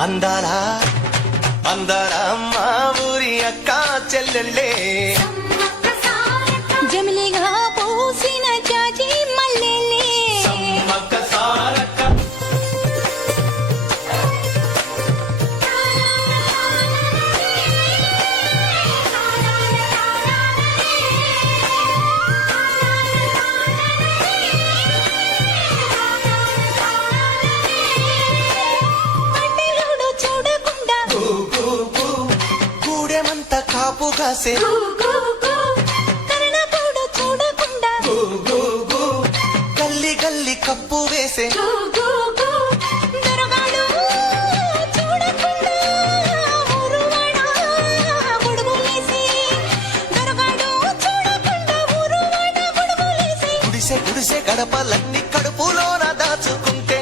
అందాల అందాల మా ఊరి అక్క చెల్లెళ్ళే జమిలిగా పూసిన జాజి మల్లెలే సమ్మక్క సారక్క పట్టెలోడు చూడకుండా కూడెమంత కాపు కాసే కరణపోడు చూడకుండా గల్లి గల్లి కప్పు వేసే దొరగాడు చూడకుండా ఊరువాడ గొడుగులేసి దొరగాడు చూడకుండా ఊరువాడ గొడుగులేసి గుడిసె గుడిసె గడపలన్నీ కడుపులోన దాచుకుంటే